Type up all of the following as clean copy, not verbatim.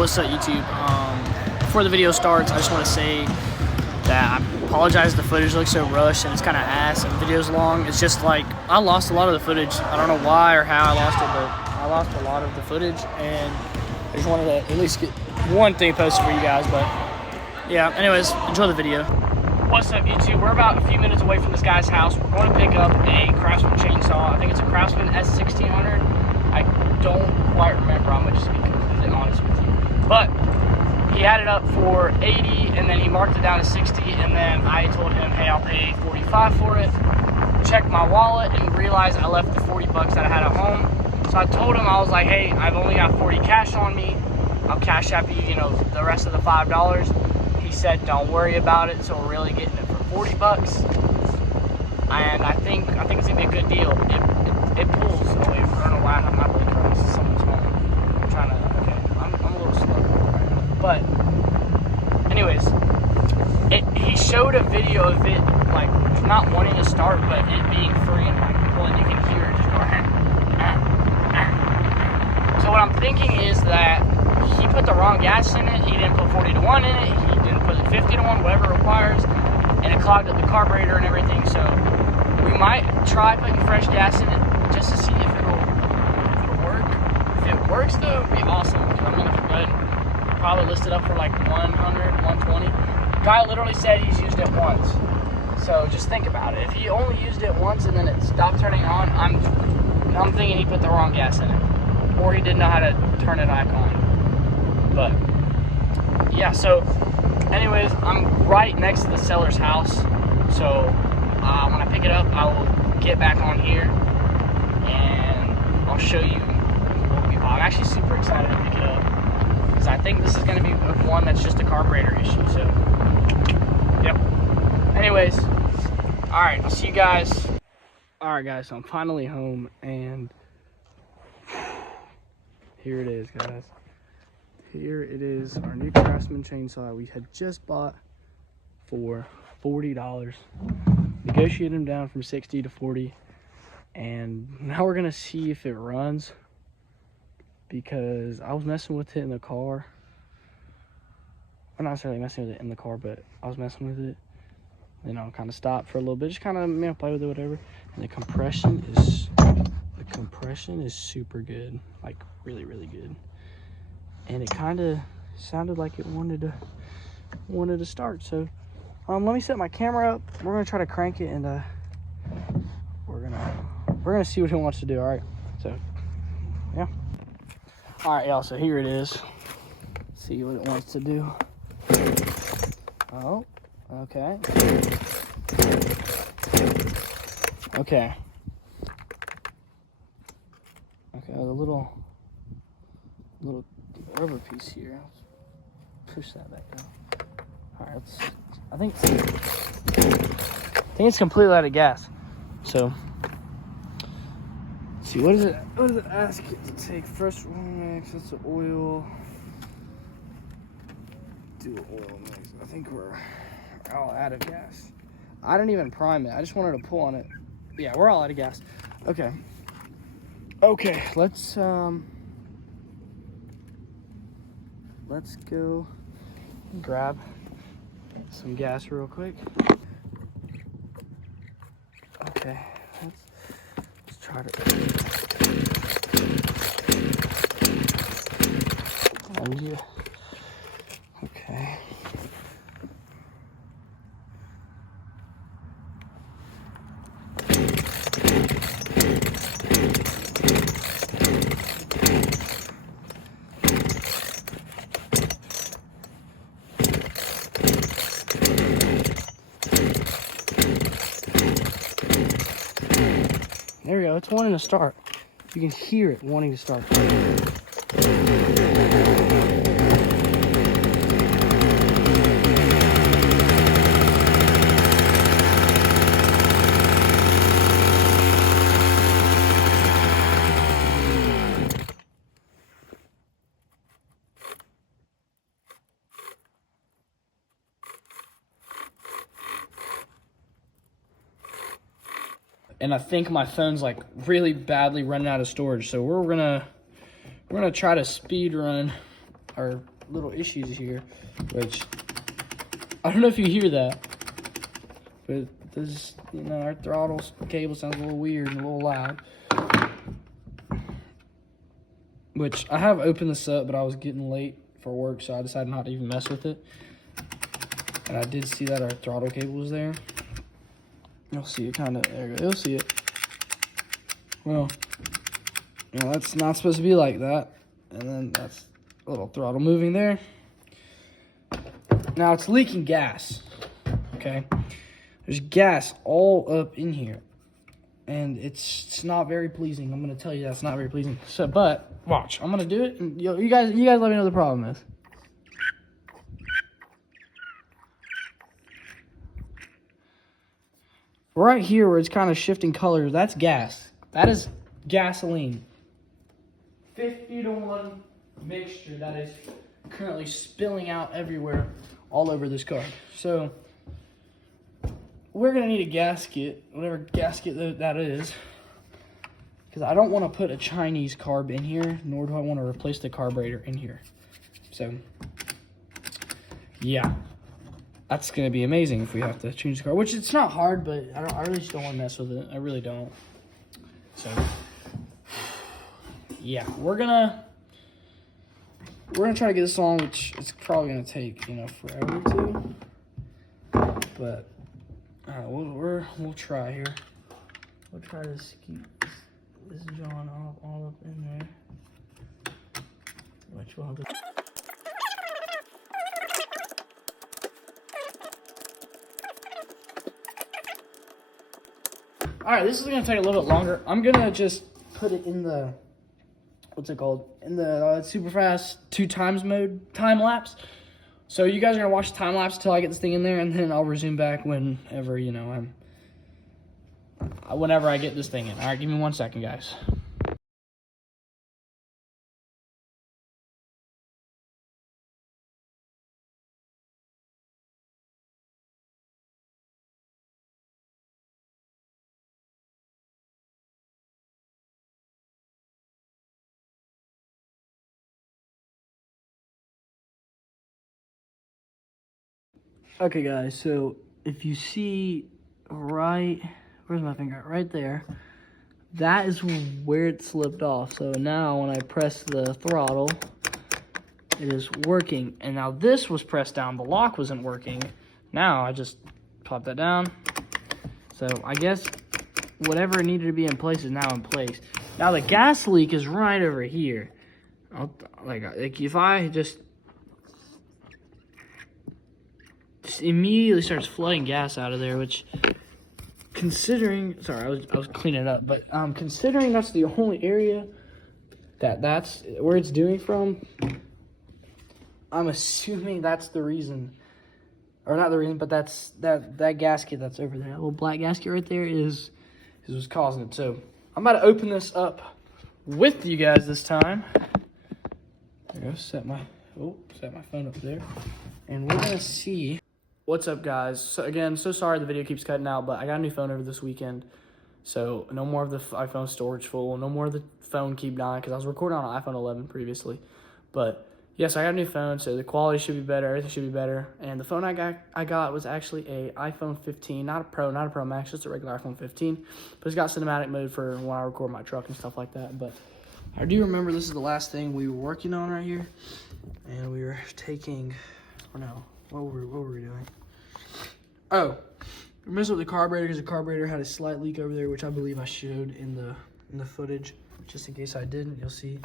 What's up, YouTube? Before the video starts, I just want to say that I apologize. The footage looks so rushed and it's kind of ass and the video's long. It's just like I lost a lot of the footage. I don't know why or how I lost it, but I lost a lot of the footage, and I just wanted to at least get one thing posted for you guys. But yeah, anyways, enjoy the video. What's up, YouTube? We're about a few minutes away from this guy's house. We're going to pick up a Craftsman chainsaw. I think it's a Craftsman S1600. I don't quite remember. I'm going to just be completely honest with you. But he had it up for 80, and then he marked it down to 60, and then I told him, hey, I'll pay 45 for it. Checked my wallet and realized I left the 40 bucks that I had at home. So I told him, I was like, hey, I've only got 40 cash on me. I'll cash app you, the rest of the $5. He said, don't worry about it. So we're really getting it for 40 bucks. And I think it's gonna be a good deal. It pulls. Oh, wait, I don't know why I have my blinker on. This is someone's home. I'm trying to, okay, I'm a little slow right now. But anyways, he showed a video of it, like, not wanting to start, but it being free and like pulling. You can hear it just go So what I'm thinking is that he put the wrong gas in it. He didn't put 40 to 1 in it. He didn't put 50 to 1, whatever it requires. And it clogged up the carburetor and everything. So we might try putting fresh gas in it just to see if it'll work. If it works, though, it'd be awesome. Because I'm going to go ahead and probably list it up for like 100, 120. The guy literally said he's used it once. So just think about it. If he only used it once and then it stopped turning on, I'm thinking he put the wrong gas in it. Or he didn't know how to turn it back on. But yeah, so anyways, I'm right next to the seller's house. So when I pick it up, I will get back on here and I'll show you what we bought. I'm actually super excited to pick it up because I think this is going to be one that's just a carburetor issue. So yep. Anyways, all right, I'll see you guys. All right, guys, so I'm finally home, and here it is, guys. Here it is, our new Craftsman chainsaw we had just bought for $40. Negotiated them down from 60 to 40, and now we're gonna see if it runs, because I was messing with it in the car. Well, not necessarily messing with it in the car, but I was messing with it. Kind of stopped for a little bit, just kind of play with it, whatever. And the compression is super good, like really, really good. And it kind of sounded like it wanted to start. So let me set my camera up. We're gonna try to crank it, and we're gonna see what he wants to do. All right, so yeah. All right, y'all, so here it is. Let's see what it wants to do. Oh, okay. Okay, a little rubber piece here. Let's push that back down. All right, I think it's completely out of gas. So let's see, what does it ask it to take? First one mix, that's the oil. Do an oil mix. I think we're all out of gas. I didn't even prime it. I just wanted to pull on it. Yeah, we're all out of gas. Okay, let's go grab some gas real quick. Okay, let's try to. Okay. There we go, it's wanting to start. You can hear it wanting to start. And I think my phone's like really badly running out of storage. So we're gonna try to speed run or little issues here, which I don't know if you hear that, but this, you know, our throttle cable sounds a little weird and a little loud. Which I have opened this up, but I was getting late for work, so I decided not to even mess with it. And I did see that our throttle cable was there. You'll see it kind of, there you go, you'll see it. Well, you know, that's not supposed to be like that. And then that's a little throttle moving there. Now it's leaking gas, okay? There's gas all up in here. And it's not very pleasing. I'm going to tell you that's not very pleasing. So, but, watch. I'm going to do it. And you guys let me know the problem is. Right here where it's kind of shifting colors, that's gas. That is gasoline. 50-to-1 mixture that is currently spilling out everywhere all over this car. So we're gonna need a gasket, whatever gasket that is, because I don't want to put a Chinese carb in here, nor do I want to replace the carburetor in here. So yeah, that's gonna be amazing if we have to change the car, which it's not hard, but I really just don't want to mess with it. I really don't. So yeah, we're gonna try to get this on, which it's probably gonna take, you know, forever to, but we'll try here. We'll try to keep this John all up in there, which will have to. All right, this is gonna take a little bit longer. I'm gonna just put it in the, what's it called? In the super fast 2x mode time lapse. So you guys are gonna watch the time lapse until I get this thing in there, and then I'll resume back whenever, you know, whenever I get this thing in. All right, give me 1 second, guys. Okay, guys, so if you see right, where's my finger? Right there. That is where it slipped off. So now when I press the throttle, it is working. And now this was pressed down. The lock wasn't working. Now I just pop that down. So I guess whatever needed to be in place is now in place. Now the gas leak is right over here. Like if I just immediately starts flooding gas out of there, which, considering, sorry, I was cleaning it up, but considering that's the only area that's where it's doing from, I'm assuming that's the reason, or not the reason, but that's that gasket that's over there, that little black gasket right there is what's causing it. So I'm about to open this up with you guys this time. There you go, set my phone up there, and we're gonna see. What's up, guys? So again, so sorry the video keeps cutting out, but I got a new phone over this weekend, so no more of the iPhone storage full, no more of the phone keep dying, because I was recording on an iPhone 11 previously. But yes, I got a new phone, so the quality should be better, everything should be better. And the phone I got was actually a iPhone 15, not a Pro Max, just a regular iPhone 15. But it's got cinematic mode for when I record my truck and stuff like that. But I do remember this is the last thing we were working on right here, and we were taking, or no, what were we doing? Oh, we're messing with the carburetor because the carburetor had a slight leak over there, which I believe I showed in the footage. Just in case I didn't, you'll see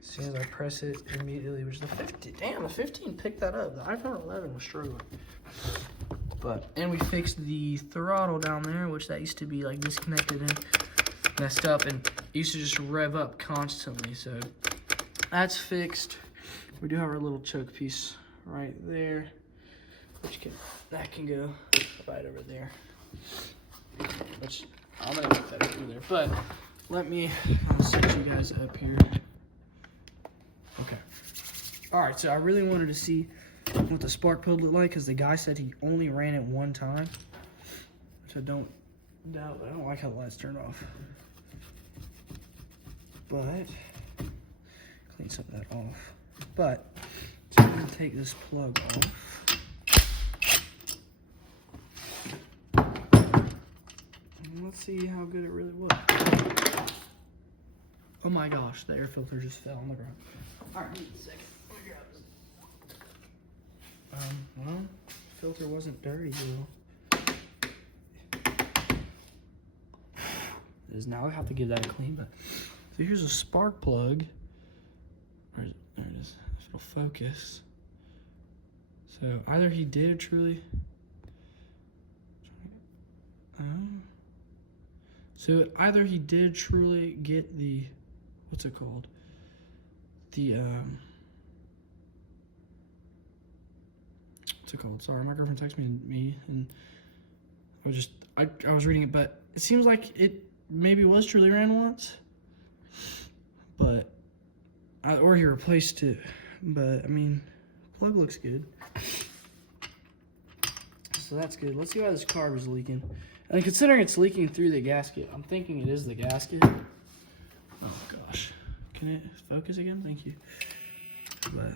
as soon as I press it immediately, which is the 15. Damn, the 15 picked that up. The iPhone 11 was struggling. And we fixed the throttle down there, which that used to be like disconnected and messed up, and it used to just rev up constantly. So that's fixed. We do have our little choke piece right there, that can go right over there, which I'm gonna put that over there. But I'll set you guys up here. Okay. All right. So I really wanted to see what the spark plug looked like, because the guy said he only ran it one time, which I don't doubt. I don't like how the lights turn off. But clean some of that off. But so take this plug off. And let's see how good it really was. Oh my gosh, the air filter just fell on the ground. All right, give me a second. Let me grab this. Well, filter wasn't dirty, though. It is now. I have to give that a clean, but so here's a spark plug. There it is. If it'll focus. So either he did truly. So either he did truly get the, what's it called? The what's it called? Sorry, my girlfriend texted me and I was reading it, but it seems like it maybe was truly ran once, but or he replaced it. But I mean, plug looks good, so that's good. Let's see why this carb is leaking. And considering it's leaking through the gasket, I'm thinking it is the gasket. Oh gosh, can it focus again? Thank you. But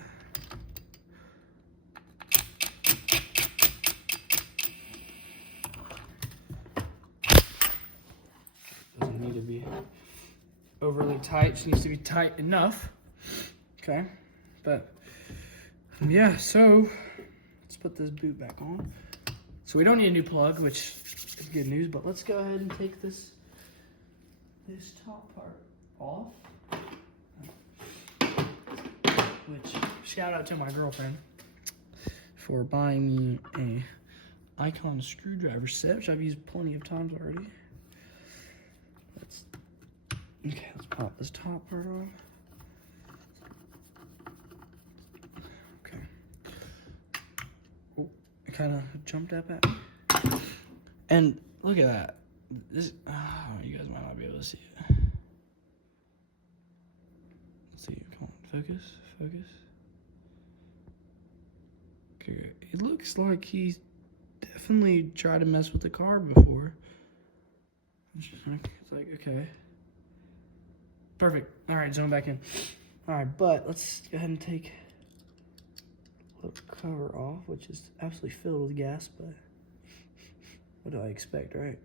doesn't need to be overly tight, just needs to be tight enough. Okay, but yeah, so let's put this boot back on. So we don't need a new plug, which is good news, but let's go ahead and take this top part off. Which, shout out to my girlfriend for buying me a Icon screwdriver set, which I've used plenty of times already. Let's pop this top part off. Okay. Oh, it kind of jumped up at me. And look at that. This, you guys might not be able to see it. Let's see, come on, focus. Okay, it looks like he's definitely tried to mess with the car before. It's like, okay. Perfect. All right, zone back in. All right, but let's go ahead and take the cover off, which is absolutely filled with gas, but what do I expect, right?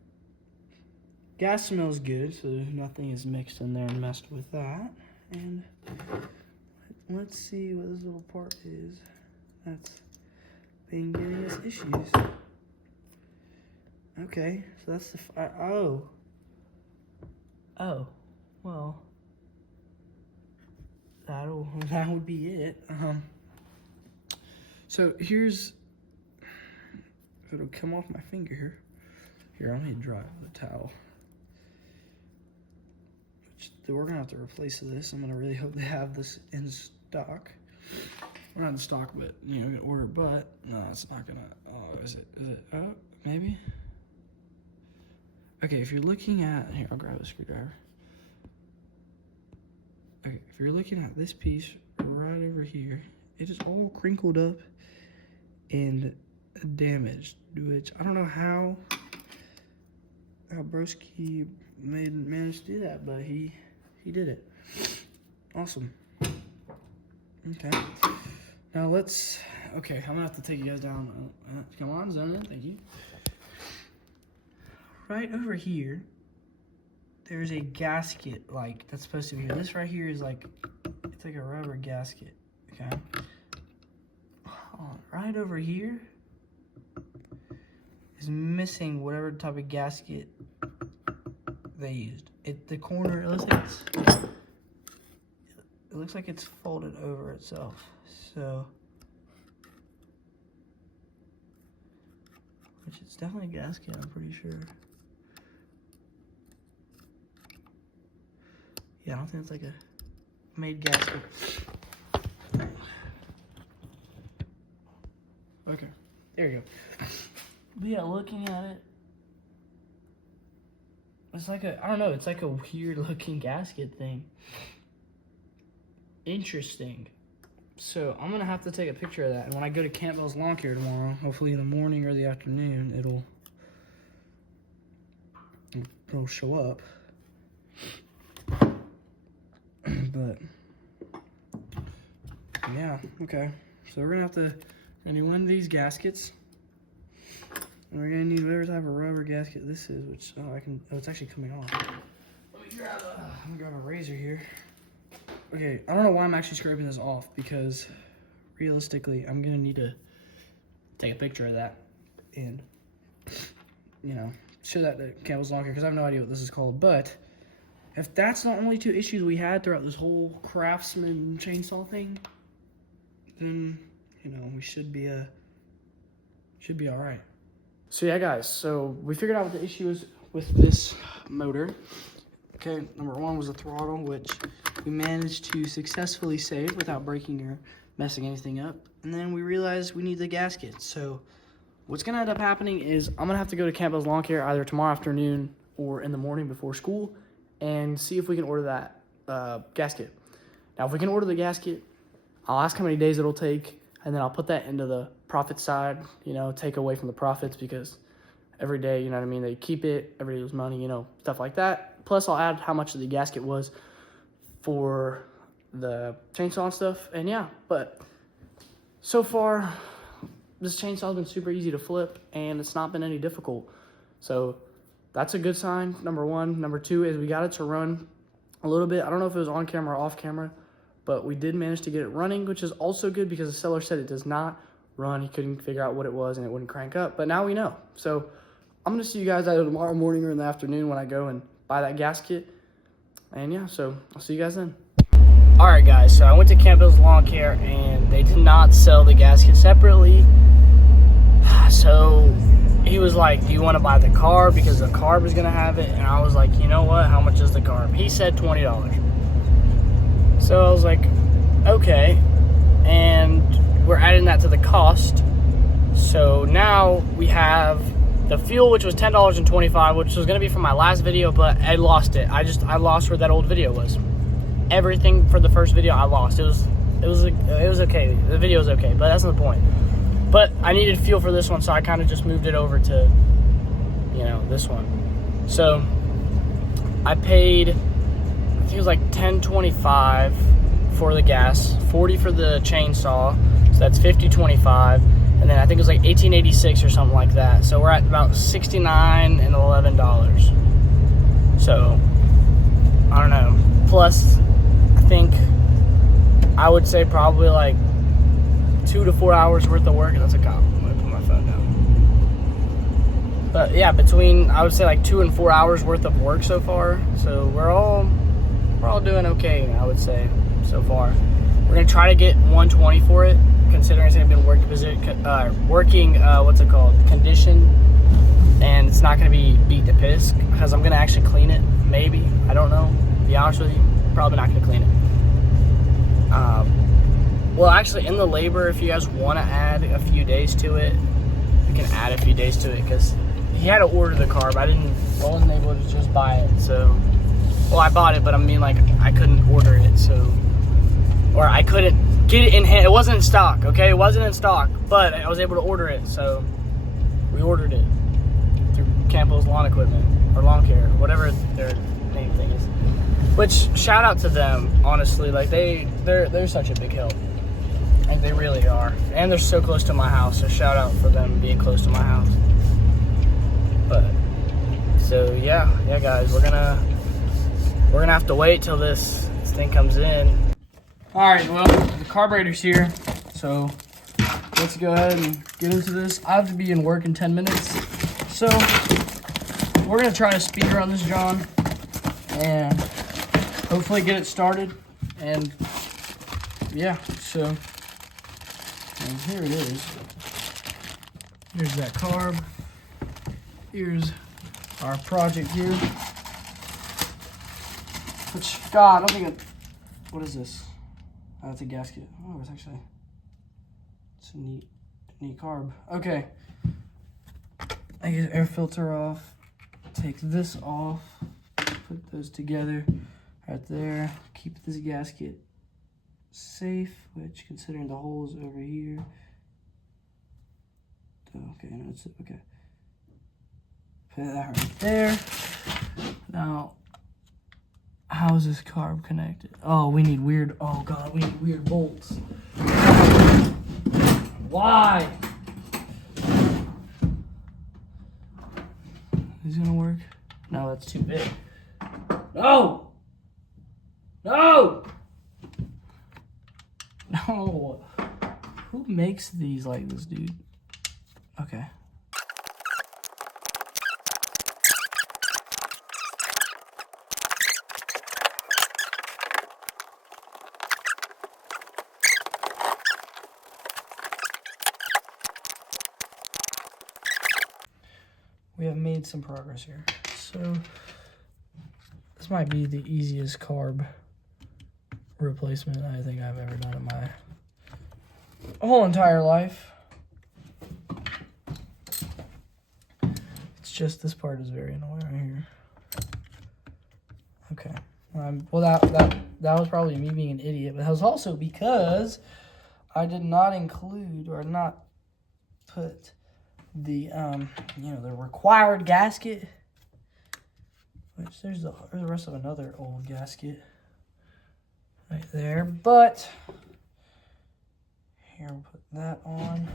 Gas smells good, so nothing is mixed in there and messed with that. And let's see what this little part is that's been giving us issues. Okay, so that's the oh, well, that would be it. So here's, if it'll come off my finger here. Here, I need to dry it with a towel. We're gonna have to replace this. I'm gonna really hope they have this in stock. We're not in stock, but you know, gonna order. But no, it's not gonna. Oh, is it? Oh, maybe. Okay, if you're looking at here, I'll grab a screwdriver. Okay, if you're looking at this piece right over here, it is all crinkled up and damaged. Which I don't know how Broski managed to do that, but he did it. Awesome. Okay. Now okay, I'm gonna have to take you guys down. Come on, zone in, thank you. Right over here, there's a gasket, that's supposed to be here. This right here is it's like a rubber gasket, okay? Right over here is missing whatever type of gasket they used. The corner, it looks like it's folded over itself. So, which it's definitely a gasket, I'm pretty sure. Yeah, I don't think it's like a made gasket. Okay, there you go. But yeah, looking at it, it's like I don't know, it's like a weird looking gasket thing. Interesting. So I'm gonna have to take a picture of that, and when I go to Campbell's Lawn Care tomorrow, hopefully in the morning or the afternoon, it'll show up. But yeah, okay. So we're gonna have to need one of these gaskets. And we're gonna need whatever type of rubber gasket this is, which, it's actually coming off. I'm gonna grab a razor here. Okay, I don't know why I'm actually scraping this off, because realistically, I'm gonna need to take a picture of that and, you know, show that to Campbell's Lawn Care, because I have no idea what this is called. But if that's the only two issues we had throughout this whole Craftsman chainsaw thing, then, you know, we should be all right. So yeah, guys, so we figured out what the issue is with this motor. Okay, number one was the throttle, which we managed to successfully save without breaking or messing anything up. And then we realized we need the gasket. So what's gonna end up happening is I'm gonna have to go to Campbell's Lawn Care either tomorrow afternoon or in the morning before school and see if we can order that gasket. Now, if we can order the gasket, I'll ask how many days it'll take, and then I'll put that into the profit side, you know, take away from the profits, because every day, you know what I mean, they keep it, every day lose money, you know, stuff like that. Plus, I'll add how much the gasket was for the chainsaw and stuff, and yeah, but so far, this chainsaw's been super easy to flip, and it's not been any difficult. So that's a good sign, number one. Number two is we got it to run a little bit. I don't know if it was on camera or off camera, but we did manage to get it running, which is also good because the seller said it does not run. He couldn't figure out what it was and it wouldn't crank up, but now we know. So I'm gonna see you guys either tomorrow morning or in the afternoon when I go and buy that gasket. And yeah, so I'll see you guys then. All right, guys, so I went to Campbell's Lawn Care and they did not sell the gasket separately. So he was like, do you want to buy the carb because the carb is gonna have it? And I was like, you know what, how much is the carb? He said $20. So I was like, okay, and we're adding that to the cost. So now we have the fuel, which was $10.25, which was gonna be from my last video, but I lost it. I lost where that old video was. Everything for the first video I lost. It was okay. The video was okay, but that's not the point. But I needed fuel for this one, so I kind of just moved it over to, you know, this one. So I paid, I think it was like $10.25 for the gas, $40 for the chainsaw, so that's $50.25, and then I think it was like $18.86 or something like that. So we're at about $69 and $11. So I don't know. Plus, I think I would say probably like 2 to 4 hours worth of work. That's a cop. I'm gonna put my phone down. But yeah, between, I would say like 2 and 4 hours worth of work so far. So we're all doing okay, I would say, so far. We're gonna try to get 120 for it, considering it's gonna be condition, and it's not gonna be beat to piss, because I'm gonna actually clean it, maybe. I don't know. To be honest with you, probably not gonna clean it. Well, actually, in the labor, if you guys want to add a few days to it, you can add a few days to it, because he had to order the carb. I wasn't able to just buy it. So, well, I bought it, but I mean, like, I couldn't order it, so, or I couldn't get it in hand. It wasn't in stock, okay? It wasn't in stock, but I was able to order it, so we ordered it through Campbell's Lawn Equipment, or Lawn Care, whatever their name thing is. Which, shout out to them, honestly. Like, they're such a big help. Like, they really are. And they're so close to my house, so shout out for them being close to my house. But, so yeah, guys, we're gonna have to wait till this thing comes in. Alright, well, the carburetor's here, so let's go ahead and get into this. I have to be in work in 10 minutes, so we're gonna try to speed run this, John, and hopefully get it started. And yeah, so, and here it is. Here's that carb. Here's our project here. Which, God, I don't think it, what is this? Oh, it's a gasket. Oh, it's a neat carb. Okay. I get air filter off. Take this off. Put those together right there. Keep this gasket safe, which, considering the holes over here. Okay, no, it's okay. Put that right there. Now, how is this carb connected? Oh, we need weird bolts. Why? Is it gonna work? No, that's too big. No! No! No! Who makes these like this, dude? Okay. We have made some progress here. So this might be the easiest carb replacement I think I've ever done in my whole entire life. It's just this part is very annoying right here. Okay. Well, that was probably me being an idiot, but that was also because I did not include or not put the the required gasket, which there's the rest of another old gasket right there, but here we'll put that on.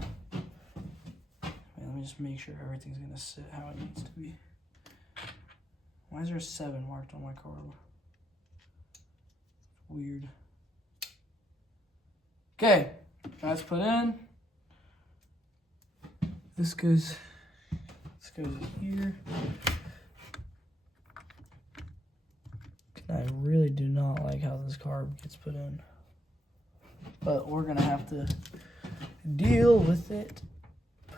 Let me just make sure everything's gonna sit how it needs to be. Why is there a 7 marked on my card? Weird. Okay, that's put in. This goes here. I really do not like how this carb gets put in, but we're gonna have to deal with it.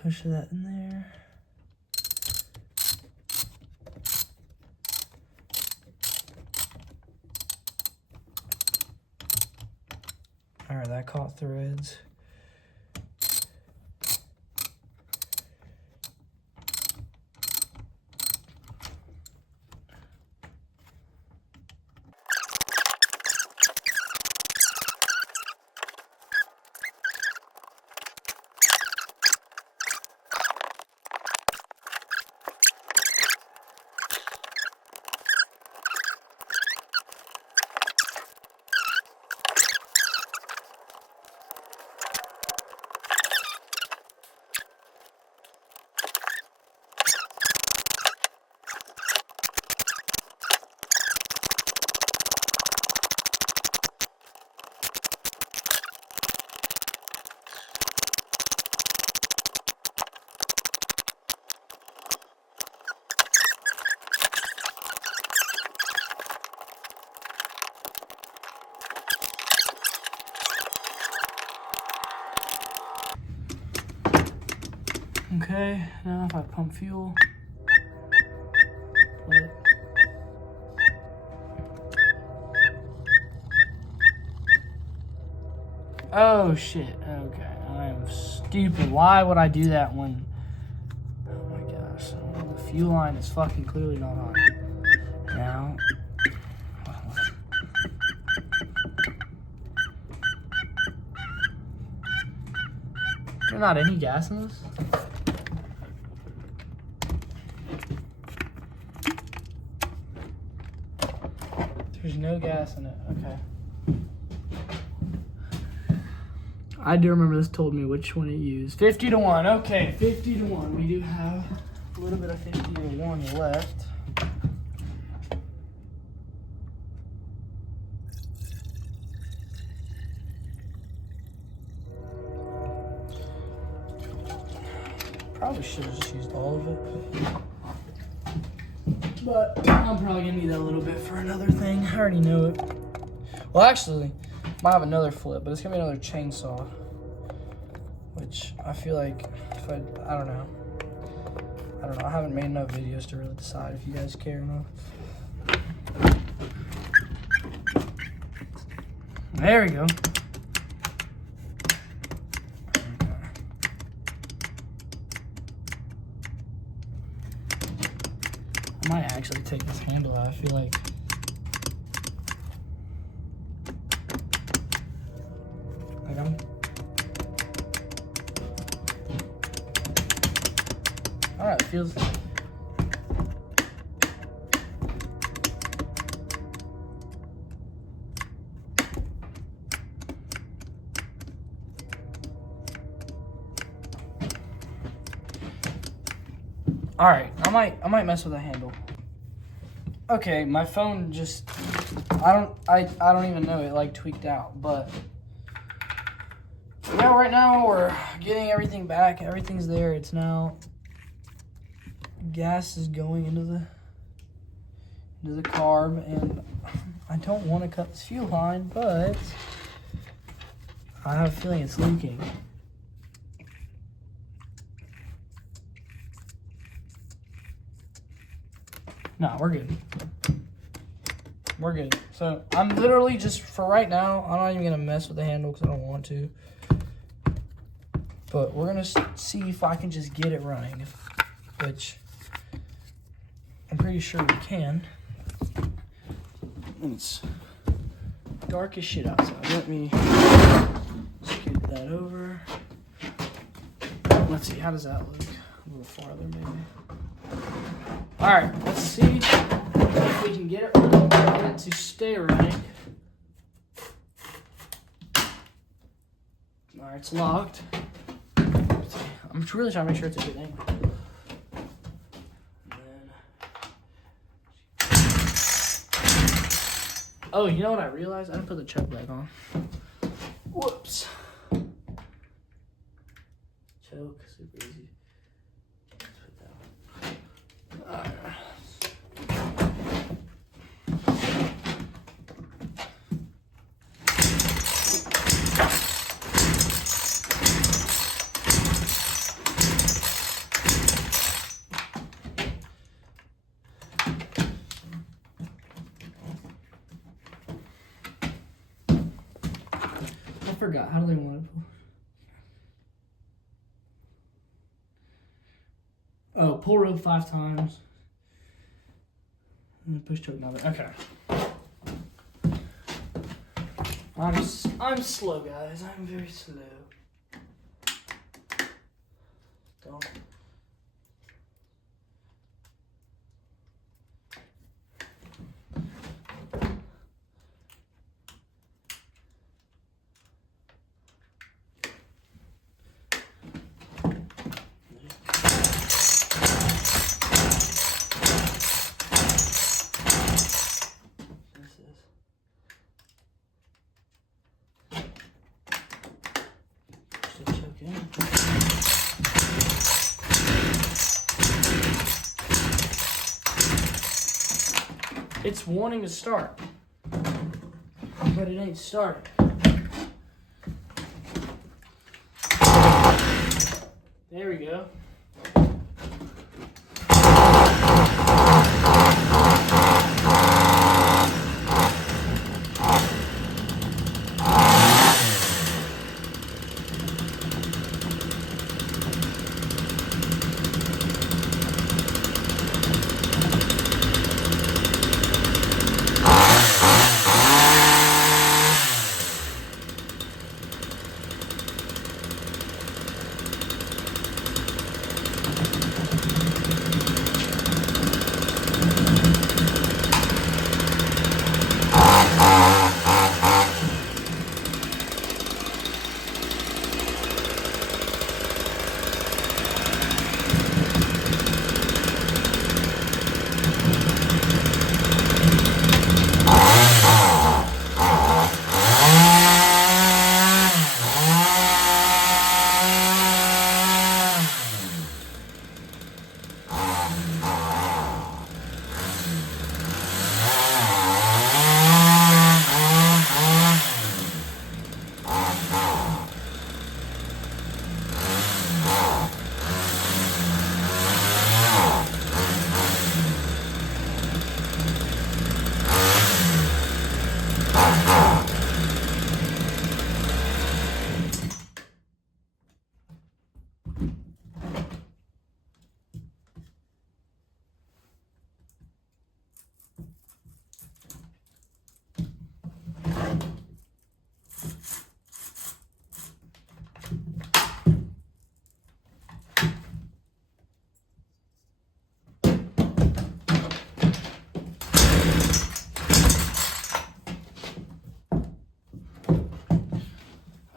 Push that in there. All right, that caught threads. Okay, now if I pump fuel, oh shit, okay, I'm stupid. Why would I do that when, oh my gosh, the fuel line is fucking clearly not on. Now, there's not any gas in this? There's no gas in it, okay. I do remember this told me which one it used. 50 to 1, okay, 50 to 1. We do have a little bit of 50 to 1 left. Probably should have just used all of it. But I'm probably gonna need that a little bit for another thing. I already know it. Well, actually, might have another flip, but it's gonna be another chainsaw. Which I feel like if I don't know. I haven't made enough videos to really decide if you guys care enough. There we go. I might actually take this handle out. I feel like I'm all right. Feels All right, I might mess with the handle. Okay, my phone just, I don't even know, it like tweaked out, but yeah, right now we're getting everything back. Everything's there. It's now, gas is going into the carb, and I don't want to cut this fuel line, but I have a feeling it's leaking. No, we're good. We're good. So I'm literally just, for right now, I'm not even gonna mess with the handle because I don't want to. But we're gonna see if I can just get it running, which I'm pretty sure we can. And it's dark as shit outside. Let me scoot that over. Let's see, how does that look? A little farther, maybe. All right, let's see if we can get it running. Get it to stay running. All right, it's locked. I'm really trying to make sure it's a good angle. Oh, you know what I realized? I didn't put the choke back on. Whoops. Choke, super easy. Let's put that on. Alright. I forgot. How do they want it? Oh, pull rope 5 times. And then push choke another. Okay. I'm slow, guys. I'm very slow. Don't. It's wanting to start, but it ain't starting. There we go.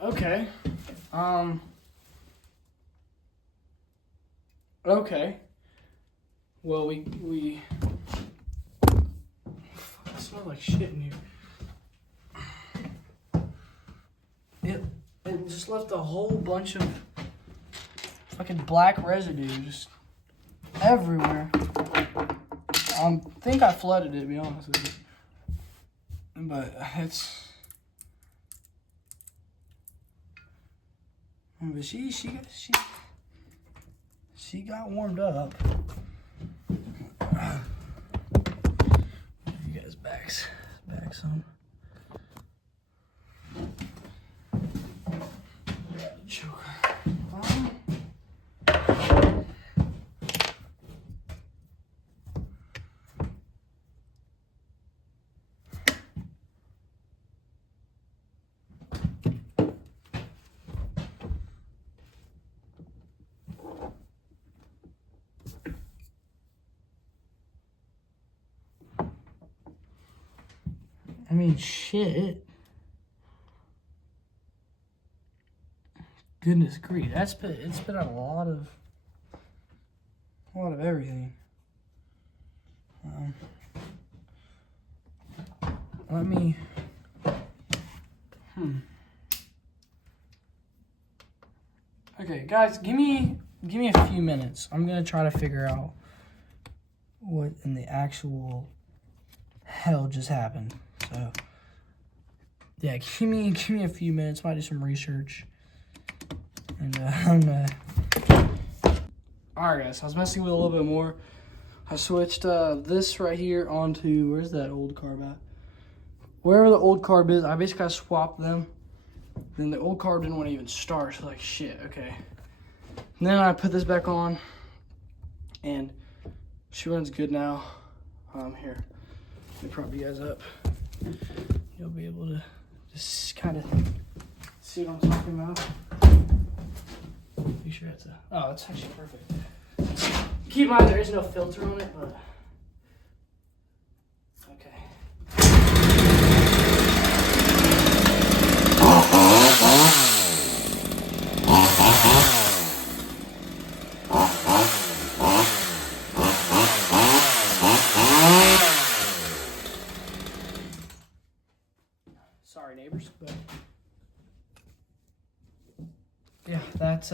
Okay. Okay. Well, it smells like shit in here. It just left a whole bunch of fucking black residue just everywhere. I think I flooded it, to be honest with you. But she got warmed up. You guys back some. Choker. I mean, shit. Goodness grief, it spit out a lot of everything. Let me. Okay, guys, give me a few minutes. I'm gonna try to figure out what in the actual hell just happened. So, yeah, give me a few minutes. Might do some research. And alright, guys, I was messing with a little bit more. I switched this right here onto, where's that old carb at? Wherever the old carb is, I basically swapped them. Then the old carb didn't want to even start, so like, shit, okay. And then I put this back on, and she runs good now. Here, let me prop you guys up. You'll be able to just kind of see what I'm talking about. Be sure it's oh, it's actually perfect. Keep in mind there is no filter on it, but okay. Sorry, neighbors, but yeah, that's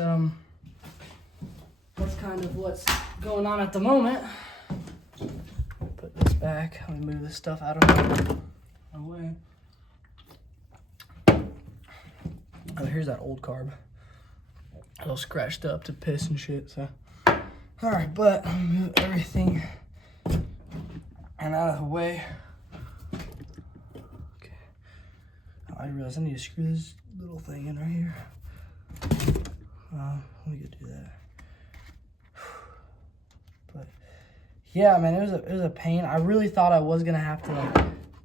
kind of what's going on at the moment. Put this back. Let me move this stuff out of the way. Oh, here's that old carb. All scratched up to piss and shit. So, all right, but I'm gonna move everything and out of the way. Okay. Oh, I realized I need to screw this little thing in right here. Let me go do that. But yeah, man, it was a pain. I really thought I was gonna have to like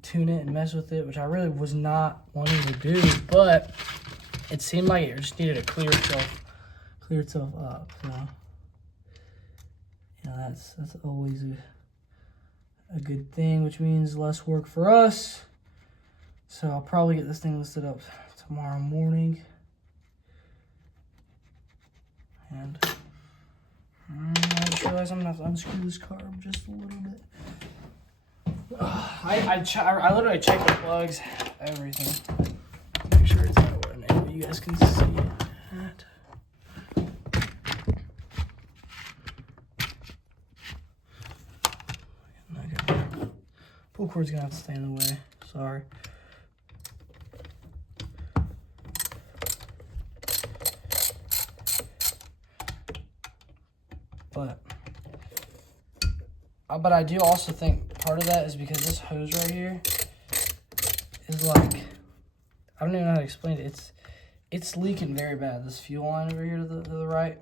tune it and mess with it, which I really was not wanting to do. But it seemed like it just needed to clear itself up. So yeah, that's always a good thing, which means less work for us. So I'll probably get this thing listed up tomorrow morning. And I just realized I'm gonna have to unscrew this carb just a little bit. I literally checked the plugs, everything. Make sure it's not where you guys can see it at. Pull cord's gonna have to stay in the way. Sorry. But I do also think part of that is because this hose right here is like, I don't even know how to explain it. It's leaking very bad. This fuel line over here to the right,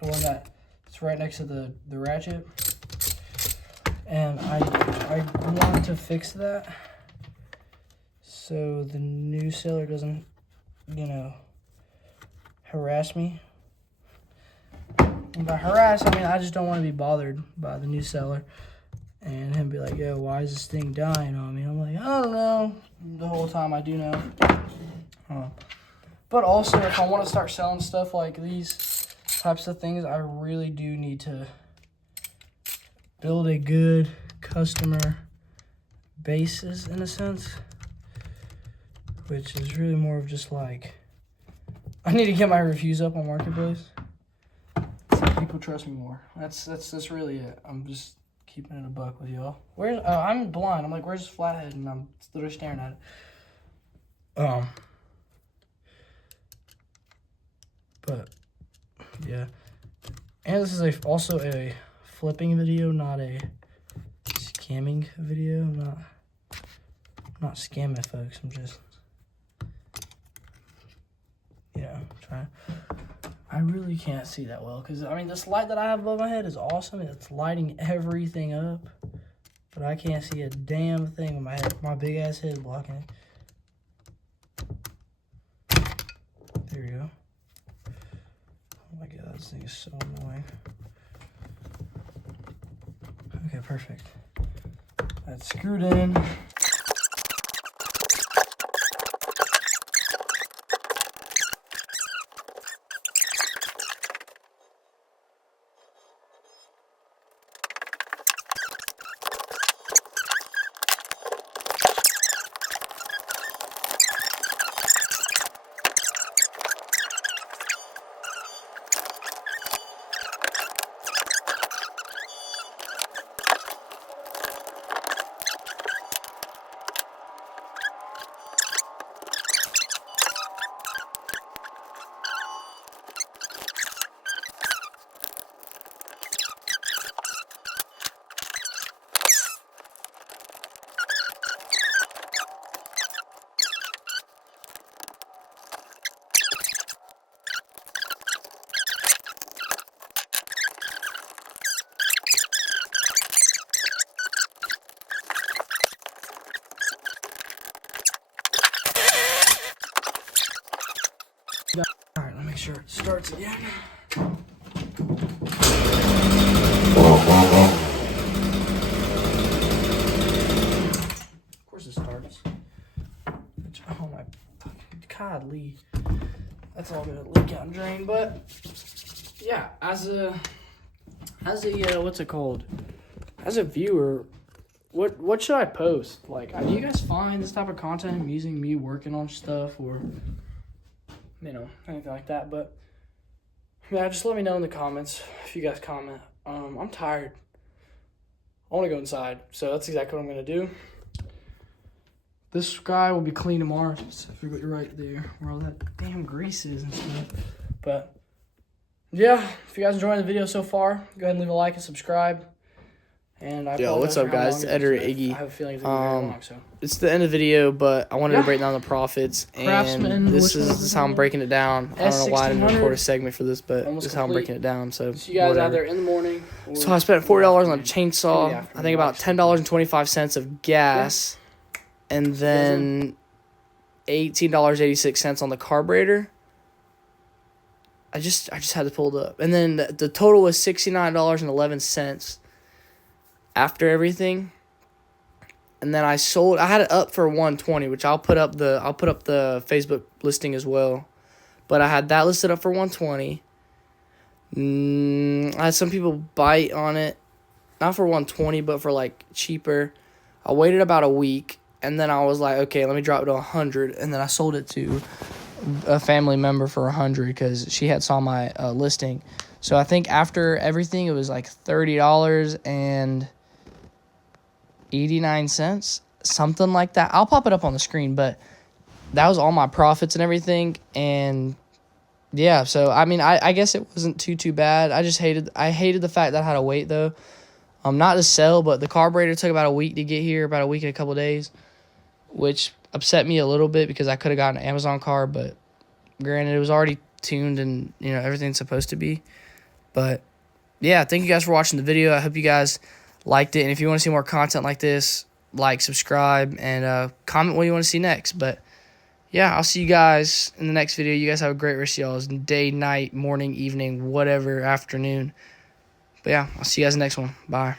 the one that's right next to the ratchet. And I want to fix that so the new seller doesn't, harass me. And by harass, I mean I just don't want to be bothered by the new seller and him be like, yo, why is this thing dying on me? I'm like, I don't know. The whole time I do know. But also, if I want to start selling stuff like these types of things, I really do need to build a good customer basis in a sense, which is really more of just like, I need to get my reviews up on Marketplace so people trust me more. That's really it. I'm just keeping it a buck with y'all. Where's I'm blind. I'm like, where's this flathead? And I'm literally staring at it. But yeah, and this is also a flipping video, not a scamming video. I'm not scamming folks. I'm just, you know, trying. I really can't see that well because I mean this light that I have above my head is awesome. It's lighting everything up, but I can't see a damn thing with my head. My big ass head blocking it. There you go. Oh my god, this thing is so annoying. Okay, perfect. That's screwed in. Alright, let me make sure it starts again. Of course it starts. Oh my fucking godly. That's all gonna leak out and drain, but yeah, as a what's it called? As a viewer, what should I post? Like, do you guys find this type of content amusing, me working on stuff or, you know, anything like that? But yeah, just let me know in the comments if you guys comment. I'm tired. I want to go inside, so that's exactly what I'm gonna do. This guy will be clean tomorrow, specifically right there where all that damn grease is and stuff. But yeah, if you guys enjoying the video so far, go ahead and leave a like and subscribe. And Yo, what's up, guys? It's Editor Iggy. I have a feeling it's gonna be very long, so. It's the end of the video, but I wanted to break down the profits, and this is how I'm breaking it down. I don't know why I didn't record a segment for this, but this is how I'm breaking it down. So see you guys out there in the morning. So I spent $40 on a chainsaw. I think about $10.25 of gas, and then $18.86 on the carburetor. I just had to pull it up, and then the total was $69.11 after everything. And then I had it up for $120, which I'll put up the Facebook listing as well. But I had that listed up for $120. I had some people bite on it, not for $120, but for like cheaper. I waited about a week, and then I was like, okay, let me drop it to $100, and then I sold it to a family member for $100 because she had saw my listing. So I think after everything, it was like $30.89, something like that. I'll pop it up on the screen, but that was all my profits and everything. And yeah, so I mean, I guess it wasn't too bad. I hated the fact that I had to wait though. Not to sell, but the carburetor took about a week to get here, about a week and a couple days, which upset me a little bit because I could have gotten an Amazon car, but granted, it was already tuned and, you know, everything's supposed to be. But yeah, thank you guys for watching the video. I hope you guys liked it, and if you want to see more content like this, like, subscribe, and comment what you want to see next. But yeah, I'll see you guys in the next video. You guys have a great rest of y'all's day, night, morning, evening, whatever, afternoon. But yeah, I'll see you guys in the next one. Bye.